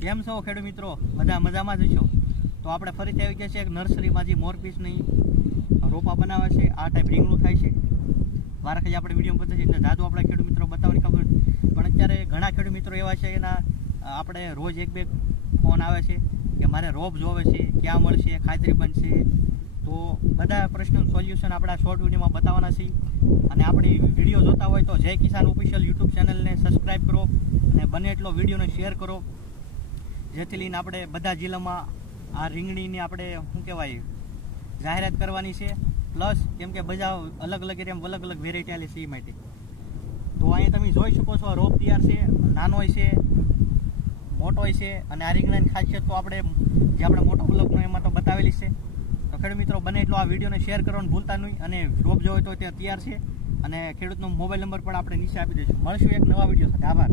કેમ છો ખેડૂત મિત્રો? બધા મજામાં જ છો? તો આપણે ફરીથી આવી ગયા છે એક નર્સરીમાં જે મોરપીસની રોપા બનાવે છે. આ ટાઈપ રીંગણું થાય છે. વારક જ આપણે વિડીયો બતાવીએ એટલે જાદુ આપણે ખેડૂત મિત્રો બતાવવાની ખબર. પણ અત્યારે ઘણા ખેડૂત મિત્રો એવા છે એના આપણે રોજ એક બે ફોન આવે છે કે મારે રોપ જોવે છે, ક્યાં મળશે, ખાતરી બનશે. તો બધા પ્રશ્નનું સોલ્યુશન આપણા શોર્ટ વિડીયોમાં બતાવવાના છીએ. અને આપણી વિડીયો જોતા હોય તો જય કિસાન ઓફિશિયલ યુટ્યુબ ચેનલને સબસ્ક્રાઈબ કરો અને બને એટલો વિડીયોને શેર કરો, જેથી લઈને આપણે બધા જિલ્લામાં આ રીંગણીની આપણે શું કહેવાય જાહેરાત કરવાની છે. પ્લસ કેમ કે બધા અલગ અલગ એરિયામાં અલગ અલગ વેરાયટી આલી છે એ માટે. તો અહીંયા તમે જોઈ શકો છો રોપ તૈયાર છે, નાનો હોય છે, મોટો હોય છે. અને આ રીંગણાની ખાસિયત તો આપણે જે આપણે મોટો બ્લોગનો એમાં તો બતાવેલી છે. તો ખેડૂત મિત્રો બને એટલો આ વિડીયોને શેર કરવાનું ભૂલતા નહીં. અને રોપ જોવો તો ત્યાં તૈયાર છે. અને ખેડૂતનો મોબાઈલ નંબર પણ આપણે નીચે આપી દઈશું. મળશું એક નવા વિડીયો સાથે. આભાર.